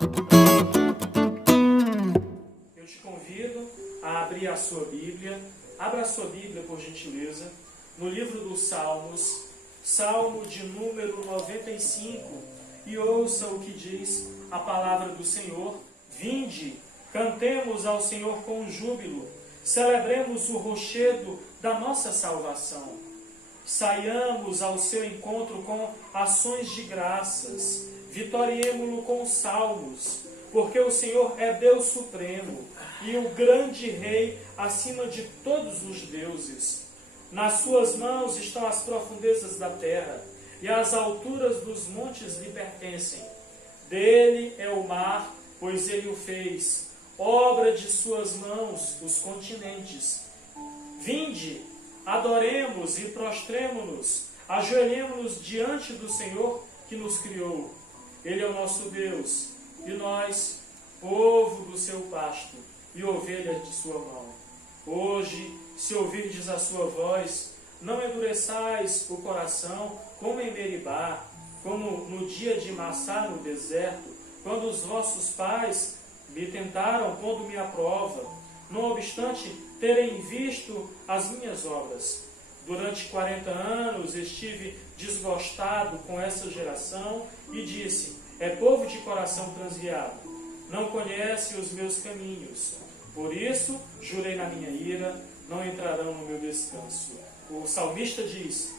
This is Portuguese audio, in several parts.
Eu te convido a abrir a sua Bíblia. Abra a sua Bíblia, por gentileza, no livro dos Salmos, Salmo de número 95, e ouça o que diz a palavra do Senhor. Vinde, cantemos ao Senhor com júbilo, celebremos o rochedo da nossa salvação. Saiamos ao seu encontro com ações de graças, vitoriemo-lo com salmos, porque o Senhor é Deus supremo e o grande Rei acima de todos os deuses. Nas suas mãos estão as profundezas da terra, e as alturas dos montes lhe pertencem. Dele é o mar, pois ele o fez, obra de suas mãos, os continentes. Vinde, adoremos e prostremo-nos, ajoelhemo-nos diante do Senhor que nos criou. Ele é o nosso Deus, e nós, povo do seu pasto, e ovelhas de sua mão. Hoje, se ouvirdes a sua voz, não endureçais o coração como em Meribá, como no dia de Massá no deserto, quando os vossos pais me tentaram pondo-me à prova, não obstante terem visto as minhas obras. Durante 40 anos estive desgostado com essa geração e disse: é povo de coração transviado, não conhece os meus caminhos. Por isso, jurei na minha ira, não entrarão no meu descanso. O salmista diz: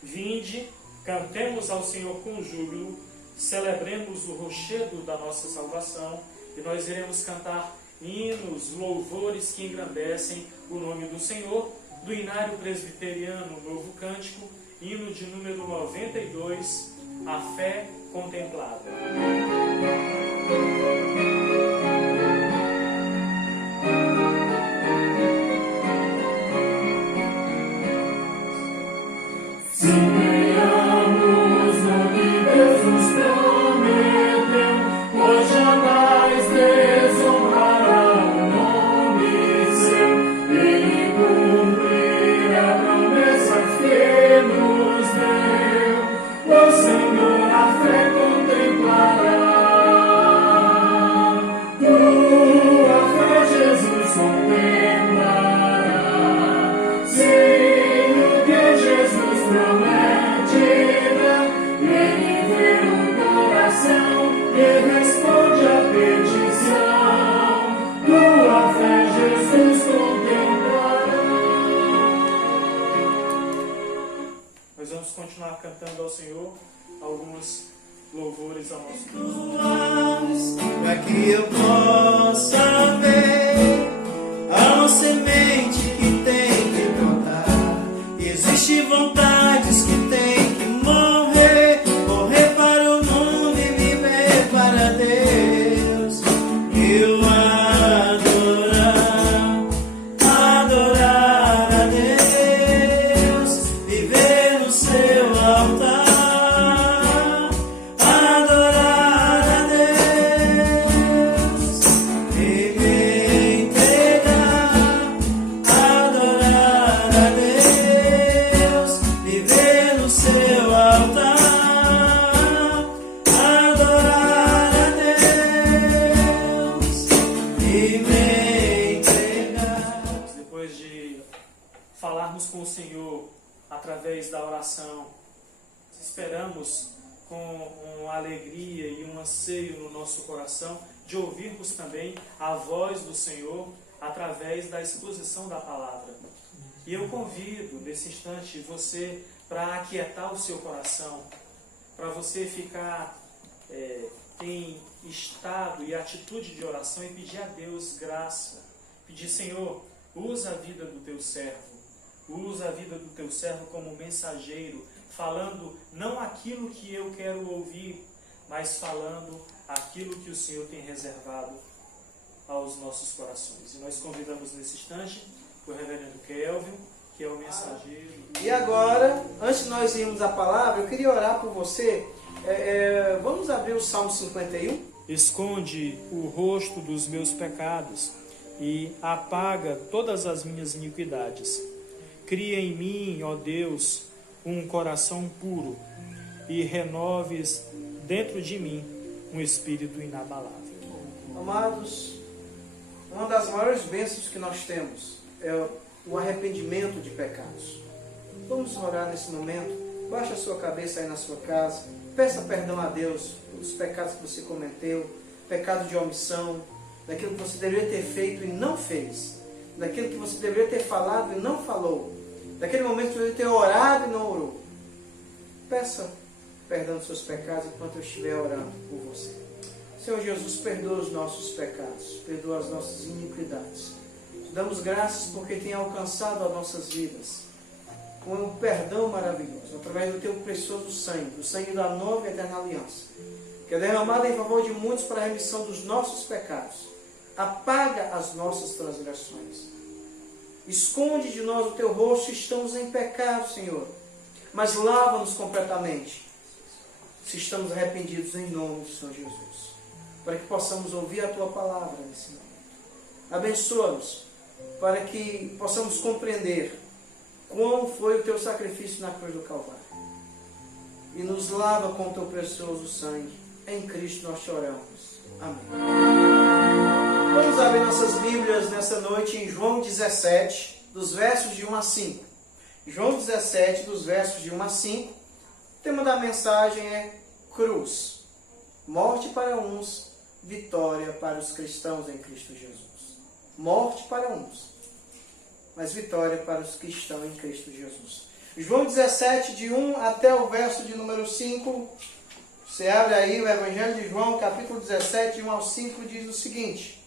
vinde, cantemos ao Senhor com júbilo, celebremos o rochedo da nossa salvação, e nós iremos cantar hinos, louvores que engrandecem o nome do Senhor, do Inário Presbiteriano Novo Cântico, hino de número 92, A Fé Contemplada. Nós vamos continuar cantando ao Senhor alguns louvores ao nosso Deus. Para que eu possa ver a semente que tem que brotar. Existe vontades que tem que morrer, morrer para o mundo e viver para Deus. Eu adorar a Deus, viver no seu altar, adorar a Deus e me entregar, adorar a Deus, viver no seu altar, adorar a Deus e me entregar. Depois de falarmos com o Senhor através da oração, esperamos com uma alegria e um anseio no nosso coração de ouvirmos também a voz do Senhor através da exposição da palavra. E eu convido nesse instante você para aquietar o seu coração, para você ficar em estado e atitude de oração e pedir a Deus graça. Pedir: Senhor, usa a vida do teu servo. Usa a vida do teu servo como mensageiro, falando não aquilo que eu quero ouvir, mas falando aquilo que o Senhor tem reservado aos nossos corações. E nós convidamos nesse instante o reverendo Kelvin, que é o mensageiro. E agora, antes de nós irmos à palavra, eu queria orar por você. Vamos abrir o Salmo 51? Esconde o rosto dos meus pecados e apaga todas as minhas iniquidades. Cria em mim, ó Deus, um coração puro e renoves dentro de mim um espírito inabalável. Amados, uma das maiores bênçãos que nós temos é o arrependimento de pecados. Vamos orar nesse momento. Baixe a sua cabeça aí na sua casa. Peça perdão a Deus pelos pecados que você cometeu, pecado de omissão, daquilo que você deveria ter feito e não fez, daquilo que você deveria ter falado e não falou, daquele momento que você deveria ter orado e não orou. Peça perdão dos seus pecados enquanto eu estiver orando por você. Senhor Jesus, perdoa os nossos pecados, perdoa as nossas iniquidades. Te damos graças porque tem alcançado as nossas vidas com um perdão maravilhoso, através do teu precioso sangue, do sangue da nova e eterna aliança, que é derramado em favor de muitos para a remissão dos nossos pecados. Apaga as nossas transgressões. Esconde de nós o teu rosto se estamos em pecado, Senhor, mas lava-nos completamente, se estamos arrependidos, em nome do Senhor Jesus, para que possamos ouvir a tua palavra nesse momento. Abençoa-nos, para que possamos compreender qual foi o teu sacrifício na cruz do Calvário. E nos lava com o teu precioso sangue. Em Cristo nós te oramos. Amém. Vamos abrir nossas Bíblias nessa noite em João 17, dos versos de 1 a 5. João 17, dos versos de 1 a 5. O tema da mensagem é cruz. Morte para uns, vitória para os cristãos em Cristo Jesus. Morte para uns, mas vitória para os que estão em Cristo Jesus. João 17, de 1 até o verso de número 5. Você abre aí o Evangelho de João, capítulo 17, de 1 ao 5, diz o seguinte: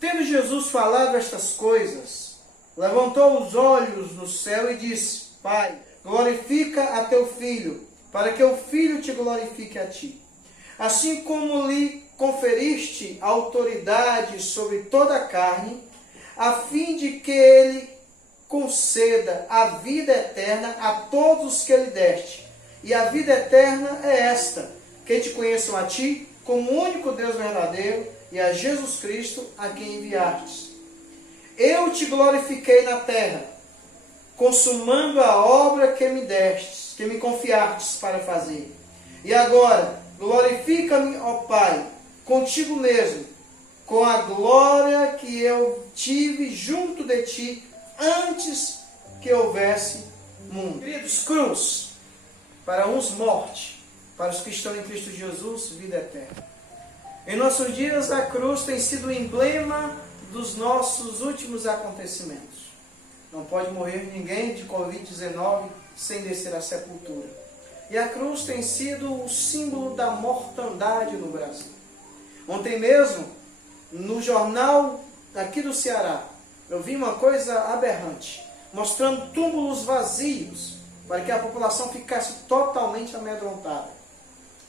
Tendo Jesus falado estas coisas, levantou os olhos no céu e disse: Pai, glorifica a teu Filho, para que o Filho te glorifique a ti. Assim como lhe conferiste autoridade sobre toda a carne, a fim de que ele conceda a vida eterna a todos os que lhe deste. E a vida eterna é esta: que te conheçam a ti como o único Deus verdadeiro e a Jesus Cristo a quem enviastes. Eu te glorifiquei na terra, consumando a obra que me destes, que me confiastes para fazer. E agora, glorifica-me, ó Pai, contigo mesmo, com a glória que eu tive junto de ti antes que houvesse mundo. Queridos, cruz, para uns morte, para os que estão em Cristo Jesus, vida eterna. Em nossos dias, a cruz tem sido o emblema dos nossos últimos acontecimentos. Não pode morrer ninguém de Covid-19 sem descer à sepultura. E a cruz tem sido o símbolo da mortandade no Brasil. Ontem mesmo, no jornal aqui do Ceará, eu vi uma coisa aberrante, mostrando túmulos vazios, para que a população ficasse totalmente amedrontada,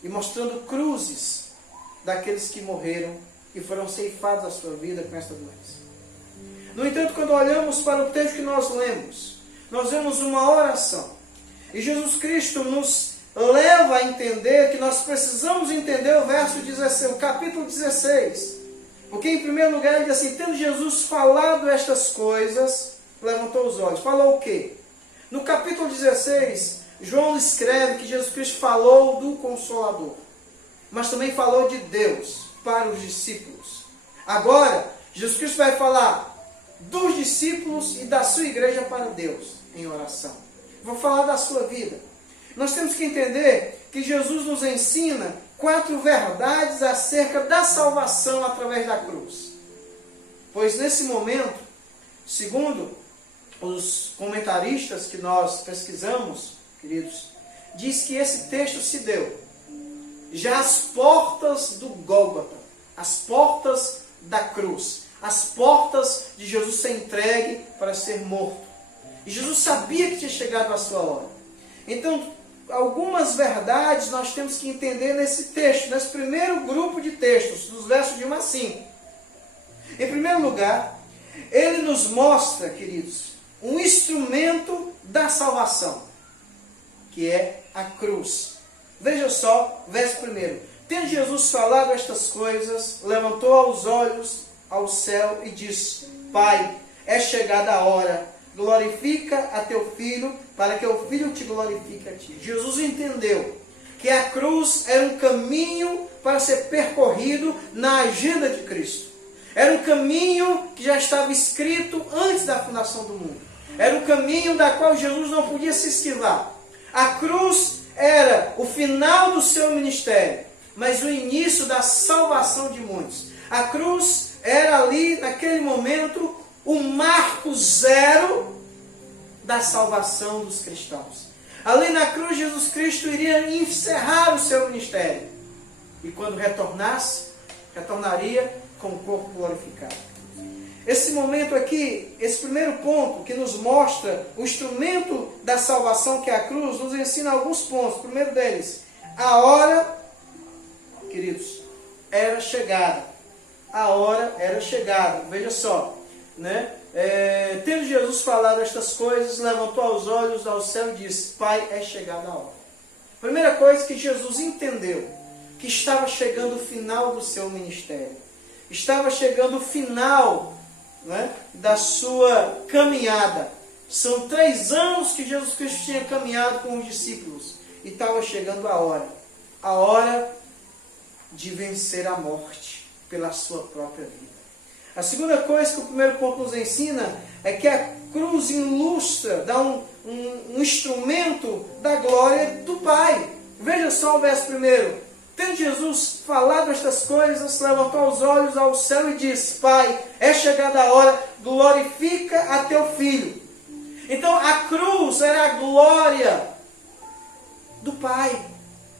e mostrando cruzes daqueles que morreram e foram ceifados a sua vida com esta doença. No entanto, quando olhamos para o texto que nós lemos, nós vemos uma oração, e Jesus Cristo nos leva a entender que nós precisamos entender o verso 16, o capítulo 16. Porque em primeiro lugar ele diz assim: tendo Jesus falado estas coisas, levantou os olhos. Falou o quê? No capítulo 16, João escreve que Jesus Cristo falou do Consolador, mas também falou de Deus para os discípulos. Agora, Jesus Cristo vai falar dos discípulos e da sua igreja para Deus em oração. Vou falar da sua vida. Nós temos que entender que Jesus nos ensina 4 verdades acerca da salvação através da cruz. Pois nesse momento, segundo os comentaristas que nós pesquisamos, queridos, diz que esse texto se deu já às portas do Gólgota, às portas da cruz, às portas de Jesus ser entregue para ser morto. E Jesus sabia que tinha chegado a sua hora. Então, algumas verdades nós temos que entender nesse texto, nesse primeiro grupo de textos, dos versos de 1 a 5. Em primeiro lugar, ele nos mostra, queridos, um instrumento da salvação, que é a cruz. Veja só, verso 1. Tendo Jesus falado estas coisas, levantou os olhos ao céu e disse: Pai, é chegada a hora, glorifica a teu Filho, para que o Filho te glorifique a ti. Jesus entendeu que que a cruz era um caminho para ser percorrido na agenda de Cristo. Era um caminho que já estava escrito antes da fundação do mundo. Era um caminho da qual Jesus não podia se esquivar. A cruz era o final do seu ministério, mas o início da salvação de muitos. A cruz era ali, naquele momento, o marco zero da salvação dos cristãos. Ali na cruz, Jesus Cristo iria encerrar o seu ministério. E quando retornasse, retornaria com o corpo glorificado. Esse momento aqui, esse primeiro ponto que nos mostra o instrumento da salvação que é a cruz, nos ensina alguns pontos. O primeiro deles, a hora, queridos, era chegada. A hora era chegada. Veja só, né? Tendo Jesus falado estas coisas, levantou os olhos ao céu e disse: Pai, é chegada a hora. Primeira coisa que Jesus entendeu, que estava chegando o final do seu ministério. Estava chegando o final, né, da sua caminhada. São 3 anos que Jesus Cristo tinha caminhado com os discípulos. E estava chegando a hora de vencer a morte pela sua própria vida. A segunda coisa que o primeiro ponto nos ensina é que a cruz ilustra, dá um instrumento da glória do Pai. Veja só o verso primeiro. Tendo Jesus falado estas coisas, levantou os olhos ao céu e disse: Pai, é chegada a hora, glorifica a teu Filho. Então a cruz era a glória do Pai.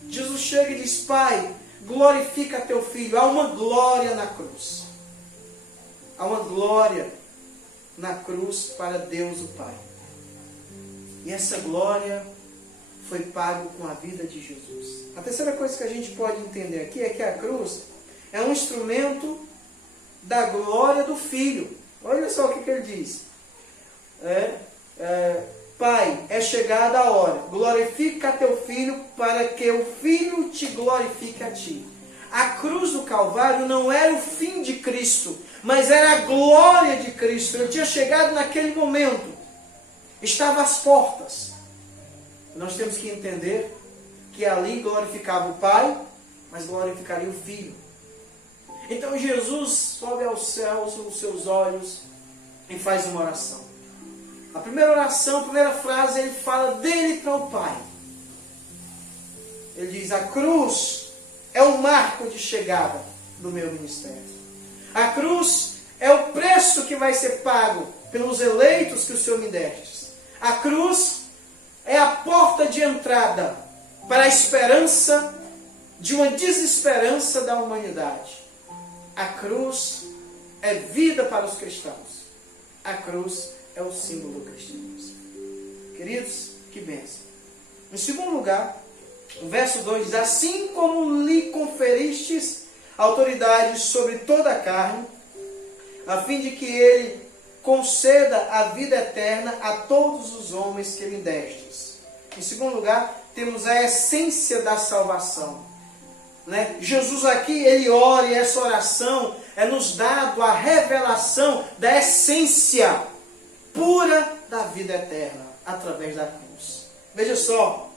Jesus chega e diz: Pai, glorifica a teu Filho. Há uma glória na cruz. Há uma glória na cruz para Deus o Pai. E essa glória foi pago com a vida de Jesus. A terceira coisa que a gente pode entender aqui é que a cruz é um instrumento da glória do Filho. Olha só o que ele diz. Pai, é chegada a hora. Glorifica teu Filho para que o Filho te glorifique a ti. A cruz do Calvário não era o fim de Cristo, mas era a glória de Cristo. Ele tinha chegado naquele momento. Estava às portas. Nós temos que entender que ali glorificava o Pai, mas glorificaria o Filho. Então Jesus sobe aos céus os seus olhos e faz uma oração. A primeira oração, a primeira frase, ele fala dele para o Pai. Ele diz: a cruz é o marco de chegada do meu ministério. A cruz é o preço que vai ser pago pelos eleitos que o Senhor me deste. A cruz é a porta de entrada para a esperança de uma desesperança da humanidade. A cruz é vida para os cristãos. A cruz é o símbolo do cristianismo. Queridos, que bênção. Em segundo lugar, o verso 2 diz: assim como lhe conferistes autoridade sobre toda a carne, a fim de que ele conceda a vida eterna a todos os homens que lhe destes. Em segundo lugar, temos a essência da salvação. Jesus aqui, ele ora, e essa oração é nos dado a revelação da essência pura da vida eterna, através da cruz. Veja só,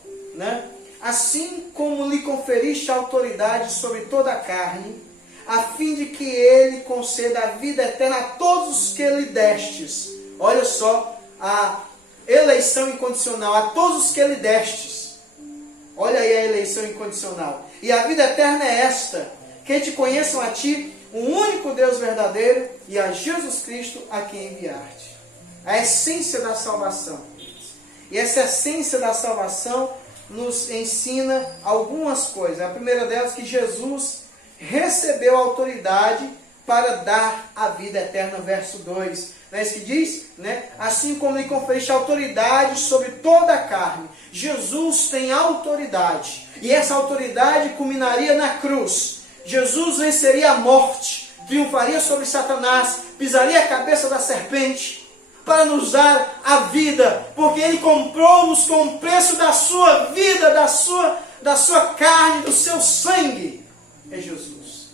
assim como lhe conferiste autoridade sobre toda a carne, a fim de que ele conceda a vida eterna a todos os que lhe destes. Olha só, a eleição incondicional, a todos os que lhe destes. Olha aí a eleição incondicional. E a vida eterna é esta: que te conheçam a ti, o único Deus verdadeiro, e a Jesus Cristo a quem enviaste. A essência da salvação. E essa essência da salvação nos ensina algumas coisas. A primeira delas é que Jesus recebeu autoridade para dar a vida eterna, verso 2. Não é isso que diz? Assim como lhe conferiste autoridade sobre toda a carne. Jesus tem autoridade. E essa autoridade culminaria na cruz. Jesus venceria a morte, triunfaria sobre Satanás, pisaria a cabeça da serpente, para nos dar a vida, porque Ele comprou-nos com o preço da sua vida, da sua carne, do seu sangue. É Jesus.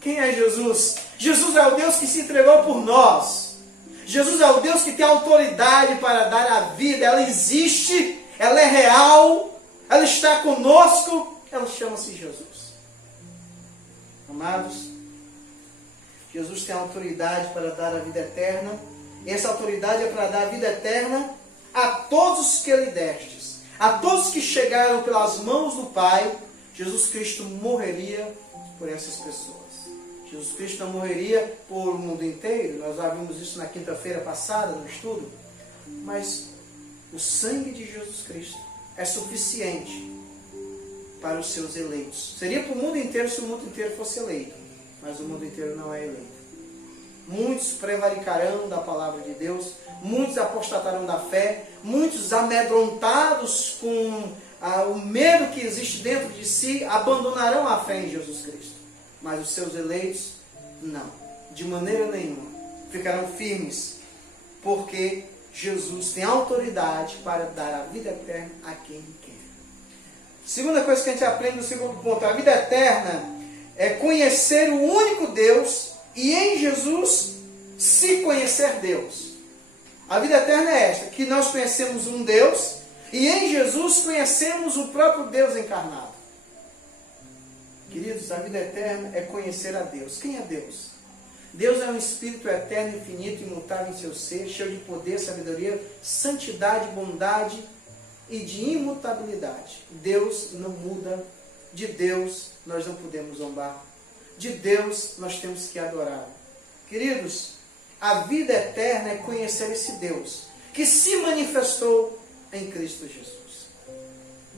Quem é Jesus? Jesus é o Deus que se entregou por nós. Jesus é o Deus que tem autoridade para dar a vida. Ela existe, ela é real, ela está conosco, Ela chama-se Jesus. Amados, Jesus tem autoridade para dar a vida eterna. E essa autoridade é para dar a vida eterna a todos os que lhe destes. A todos que chegaram pelas mãos do Pai, Jesus Cristo morreria por essas pessoas. Jesus Cristo não morreria por o mundo inteiro. Nós já vimos isso na quinta-feira passada, no estudo. Mas o sangue de Jesus Cristo é suficiente para os seus eleitos. Seria para o mundo inteiro se o mundo inteiro fosse eleito. Mas o mundo inteiro não é eleito. Muitos prevaricarão da palavra de Deus. Muitos apostatarão da fé. Muitos amedrontados com o medo que existe dentro de si, abandonarão a fé em Jesus Cristo. Mas os seus eleitos, não. De maneira nenhuma. Ficarão firmes. Porque Jesus tem autoridade para dar a vida eterna a quem quer. Segunda coisa que a gente aprende no segundo ponto. A vida eterna é conhecer o único Deus e em Jesus se conhecer Deus. A vida eterna é esta, que nós conhecemos um Deus e em Jesus conhecemos o próprio Deus encarnado. Queridos, a vida eterna é conhecer a Deus. Quem é Deus? Deus é um Espírito eterno, infinito, imutável em seu ser, cheio de poder, sabedoria, santidade, bondade e de imutabilidade. Deus não muda. De Deus nós não podemos zombar. De Deus nós temos que adorar. Queridos, a vida eterna é conhecer esse Deus que se manifestou em Cristo Jesus.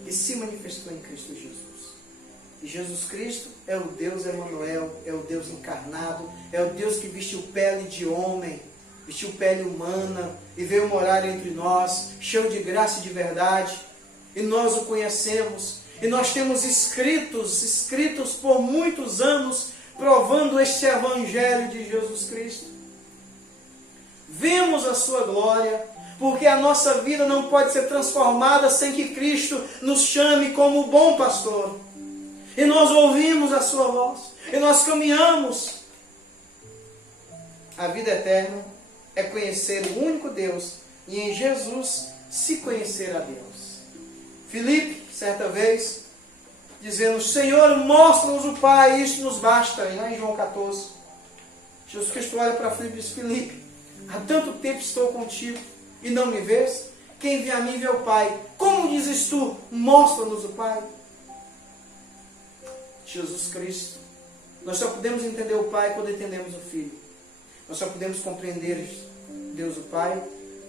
Que se manifestou em Cristo Jesus. E Jesus Cristo é o Deus Emanuel, é o Deus encarnado, é o Deus que vestiu pele de homem, vestiu pele humana e veio morar entre nós, cheio de graça e de verdade. E nós o conhecemos. E nós temos escritos por muitos anos, provando este Evangelho de Jesus Cristo. Vemos a sua glória, porque a nossa vida não pode ser transformada sem que Cristo nos chame como o bom pastor. E nós ouvimos a sua voz, e nós caminhamos. A vida eterna é conhecer o único Deus, e em Jesus se conhecer a Deus. Filipe, certa vez, dizendo: Senhor, mostra-nos o Pai, isso nos basta. E lá em João 14, Jesus Cristo olha para Filipe e diz: Filipe, há tanto tempo estou contigo e não me vês? Quem vê a mim vê o Pai. Como dizes tu, mostra-nos o Pai? Jesus Cristo. Nós só podemos entender o Pai quando entendemos o Filho. Nós só podemos compreender Deus o Pai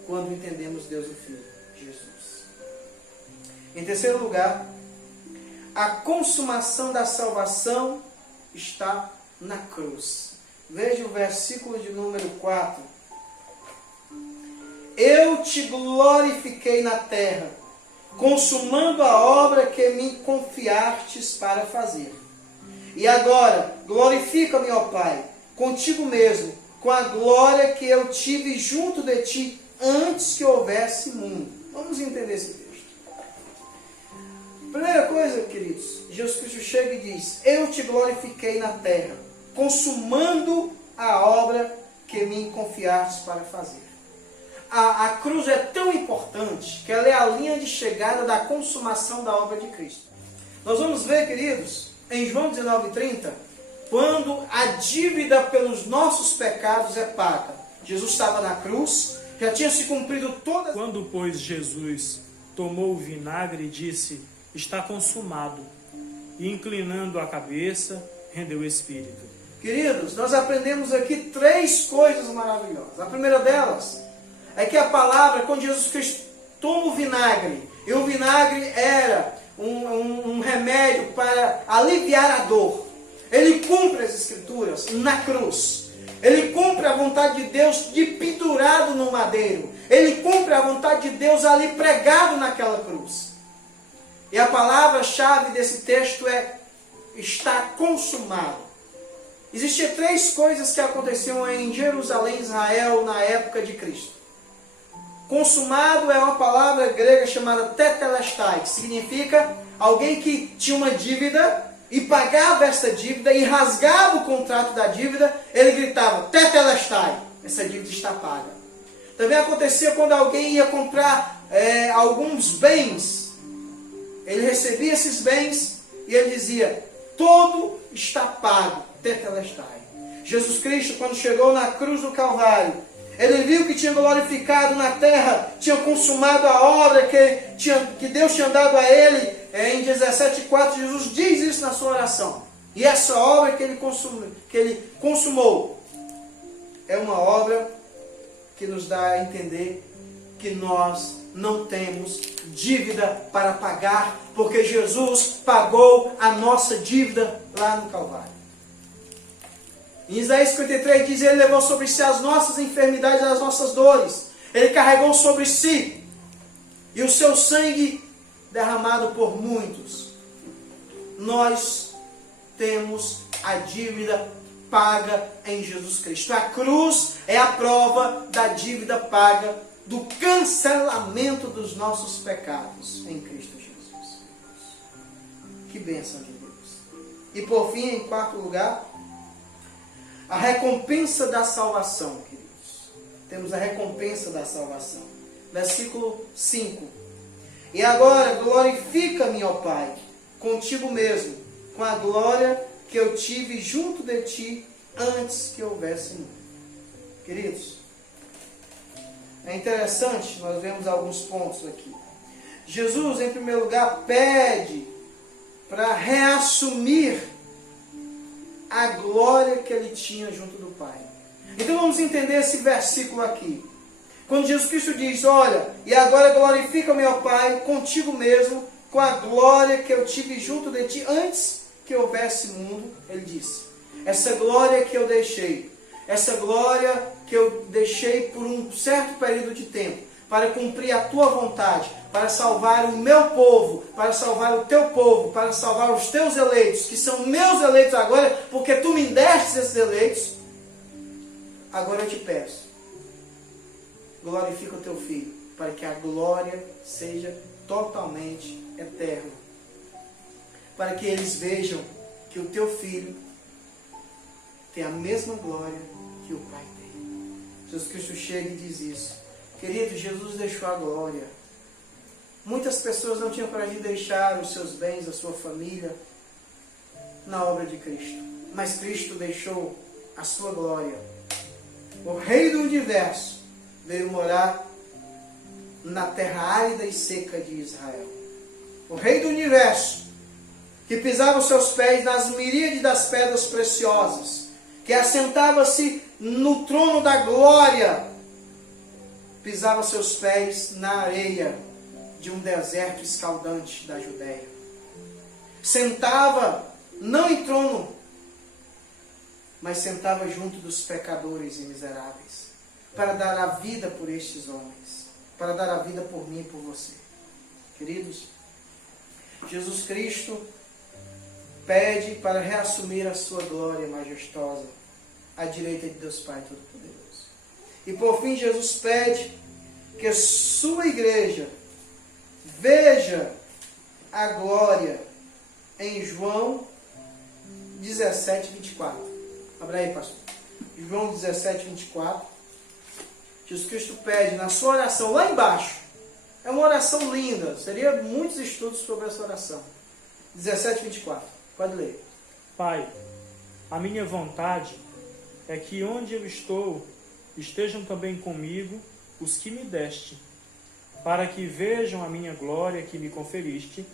quando entendemos Deus o Filho, Jesus. Em terceiro lugar, a consumação da salvação está na cruz. Veja o versículo de número 4. Eu te glorifiquei na terra, consumando a obra que me confiastes para fazer. E agora, glorifica-me, ó Pai, contigo mesmo, com a glória que eu tive junto de ti antes que houvesse mundo. Vamos entender esse texto. Primeira coisa, queridos, Jesus Cristo chega e diz: eu te glorifiquei na terra, consumando a obra que me confiastes para fazer. A cruz é tão importante que ela é a linha de chegada da consumação da obra de Cristo. Nós vamos ver, queridos, em João 19:30, quando a dívida pelos nossos pecados é paga. Jesus estava na cruz, já tinha se cumprido toda... Quando, pois, Jesus tomou o vinagre e disse: está consumado, e inclinando a cabeça, rendeu o Espírito. Queridos, nós aprendemos aqui 3 coisas maravilhosas. A primeira delas é que a palavra, quando Jesus Cristo toma o vinagre, e o vinagre era um remédio para aliviar a dor. Ele cumpre as Escrituras na cruz. Ele cumpre a vontade de Deus de pendurado no madeiro. Ele cumpre a vontade de Deus ali pregado naquela cruz. E a palavra-chave desse texto é: está consumado. Existiam 3 coisas que aconteciam em Jerusalém, Israel, na época de Cristo. Consumado é uma palavra grega chamada tetelestai, que significa alguém que tinha uma dívida e pagava essa dívida e rasgava o contrato da dívida, ele gritava: tetelestai, essa dívida está paga. Também acontecia quando alguém ia comprar alguns bens, ele recebia esses bens e ele dizia: tudo está pago, tetelestai. Jesus Cristo, quando chegou na cruz do Calvário, ele viu que tinha glorificado na terra, tinha consumado a obra que Deus tinha dado a ele. Em 17,4, Jesus diz isso na sua oração. E essa obra que ele consumou é uma obra que nos dá a entender que nós não temos dívida para pagar, porque Jesus pagou a nossa dívida lá no Calvário. Em Isaías 53 diz: ele levou sobre si as nossas enfermidades e as nossas dores. Ele carregou sobre si, e o seu sangue derramado por muitos. Nós temos a dívida paga em Jesus Cristo. A cruz é a prova da dívida paga, do cancelamento dos nossos pecados em Cristo Jesus. Que bênção de Deus. E por fim, em quarto lugar, a recompensa da salvação, queridos. Temos a recompensa da salvação. Versículo 5. E agora glorifica-me, ó Pai, contigo mesmo, com a glória que eu tive junto de ti antes que houvesse mundo. Queridos, é interessante, nós vemos alguns pontos aqui. Jesus, em primeiro lugar, pede para reassumir a glória que ele tinha junto do Pai. Então vamos entender esse versículo aqui. Quando Jesus Cristo diz: olha, e agora glorifica-me, ó Pai, contigo mesmo, com a glória que eu tive junto de ti antes que houvesse mundo, ele disse: essa glória que eu deixei, essa glória que eu deixei por um certo período de tempo, para cumprir a tua vontade, para salvar o meu povo, para salvar o teu povo, para salvar os teus eleitos, que são meus eleitos agora, porque tu me destes esses eleitos. Agora eu te peço, glorifica o teu Filho, para que a glória seja totalmente eterna. Para que eles vejam que o teu Filho tem a mesma glória que o Pai tem. Jesus Cristo chega e diz isso. Querido, Jesus deixou a glória. Muitas pessoas não tinham coragem de deixar os seus bens, a sua família, na obra de Cristo. Mas Cristo deixou a sua glória. O Rei do Universo veio morar na terra árida e seca de Israel. O Rei do Universo, que pisava os seus pés nas miríades das pedras preciosas, que assentava-se no trono da glória, pisava seus pés na areia de um deserto escaldante da Judéia. Sentava, não em trono, mas sentava junto dos pecadores e miseráveis, para dar a vida por estes homens, para dar a vida por mim e por você. Queridos, Jesus Cristo pede para reassumir a sua glória majestosa à direita de Deus Pai Todo-Poderoso. E por fim, Jesus pede que a sua igreja veja a glória em João 17, 24. Abra aí, pastor. João 17, 24. Jesus Cristo pede na sua oração, lá embaixo. É uma oração linda. Seria muitos estudos sobre essa oração. 17, 24. Pode ler. Pai, a minha vontade é que onde eu estou, estejam também comigo os que me deste, para que vejam a minha glória que me conferiste,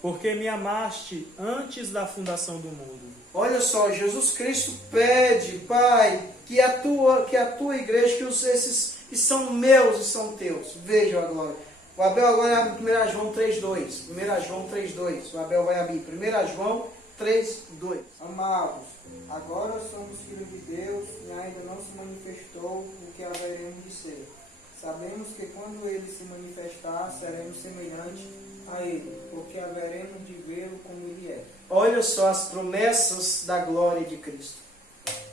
porque me amaste antes da fundação do mundo. Olha só, Jesus Cristo pede, Pai, que a tua igreja, que esses que são meus e são teus, vejam a glória. O Abel agora abre 1 João 3,2. 1 João 3,2. O Abel vai abrir 1 João 3,2. Amados, agora somos filhos de Deus e ainda não se manifestou o que haveremos de ser. Sabemos que quando ele se manifestar, seremos semelhantes a ele, porque haveremos de vê-lo como ele é. Olha só as promessas da glória de Cristo.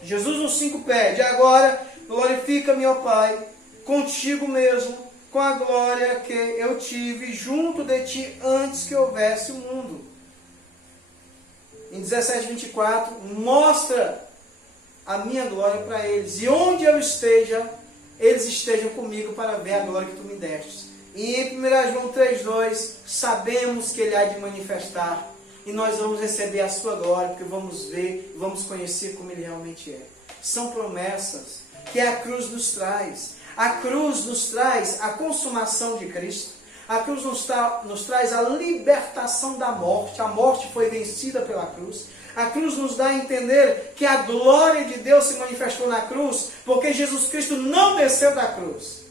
Jesus no 5 pede: agora glorifica-me, ó Pai, contigo mesmo, com a glória que eu tive junto de ti antes que houvesse o mundo. Em 17, 24, mostra a minha glória para eles. E onde eu esteja, eles estejam comigo para ver a glória que tu me destes. E em 1 João 3,2, sabemos que ele há de manifestar, e nós vamos receber a sua glória, porque vamos ver, vamos conhecer como Ele realmente é. São promessas que a cruz nos traz. A cruz nos traz a consumação de Cristo. A cruz nos traz a libertação da morte. A morte foi vencida pela cruz. A cruz nos dá a entender que a glória de Deus se manifestou na cruz, porque Jesus Cristo não desceu da cruz.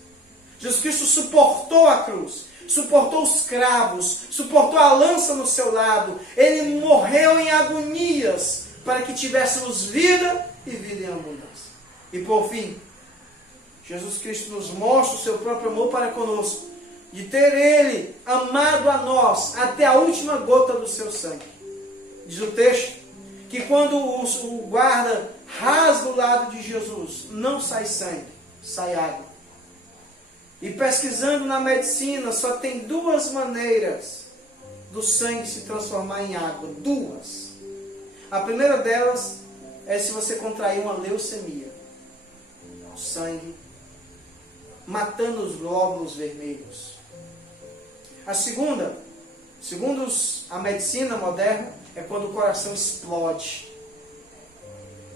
Jesus Cristo suportou a cruz, suportou os cravos, suportou a lança no seu lado. Ele morreu em agonias para que tivéssemos vida e vida em abundância. E por fim, Jesus Cristo nos mostra o seu próprio amor para conosco, de ter Ele amado a nós até a última gota do seu sangue. Diz o texto que quando o guarda rasga o lado de Jesus, não sai sangue, sai água. E pesquisando na medicina, só tem duas maneiras do sangue se transformar em água. Duas. A primeira delas é se você contrair uma leucemia. O sangue matando os glóbulos vermelhos. A segunda, segundo a medicina moderna, é quando o coração explode.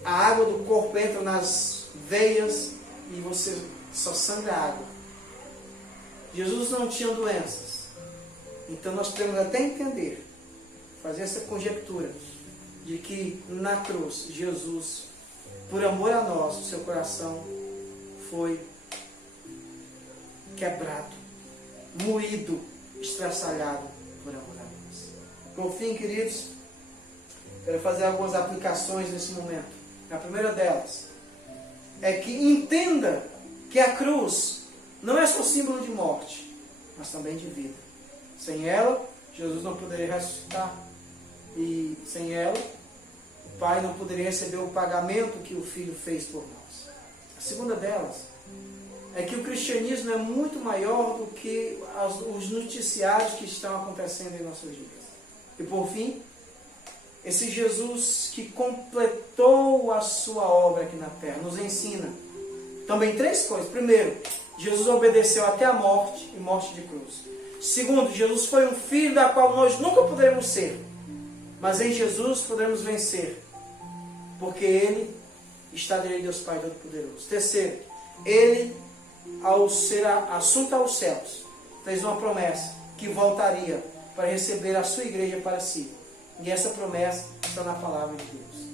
A água do corpo entra nas veias e você só sangra água. Jesus não tinha doenças. Então nós podemos até entender, fazer essa conjectura, de que na cruz, Jesus, por amor a nós, o seu coração foi quebrado, moído, estraçalhado por amor a nós. Por fim, queridos, quero fazer algumas aplicações nesse momento. A primeira delas é que entenda que a cruz não é só símbolo de morte, mas também de vida. Sem ela, Jesus não poderia ressuscitar. E sem ela, o Pai não poderia receber o pagamento que o Filho fez por nós. A segunda delas é que o cristianismo é muito maior do que os noticiários que estão acontecendo em nossas vidas. E por fim, esse Jesus que completou a sua obra aqui na terra, nos ensina também três coisas. Primeiro, Jesus obedeceu até a morte e morte de cruz. Segundo, Jesus foi um filho da qual nós nunca poderemos ser, mas em Jesus podemos vencer, porque Ele está à direita de Deus Pai Todo-Poderoso. Terceiro, Ele, ao ser assunto aos céus, fez uma promessa que voltaria para receber a sua igreja para si. E essa promessa está na palavra de Deus.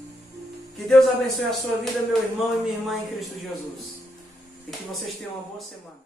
Que Deus abençoe a sua vida, meu irmão e minha irmã em Cristo Jesus. E que vocês tenham uma boa semana.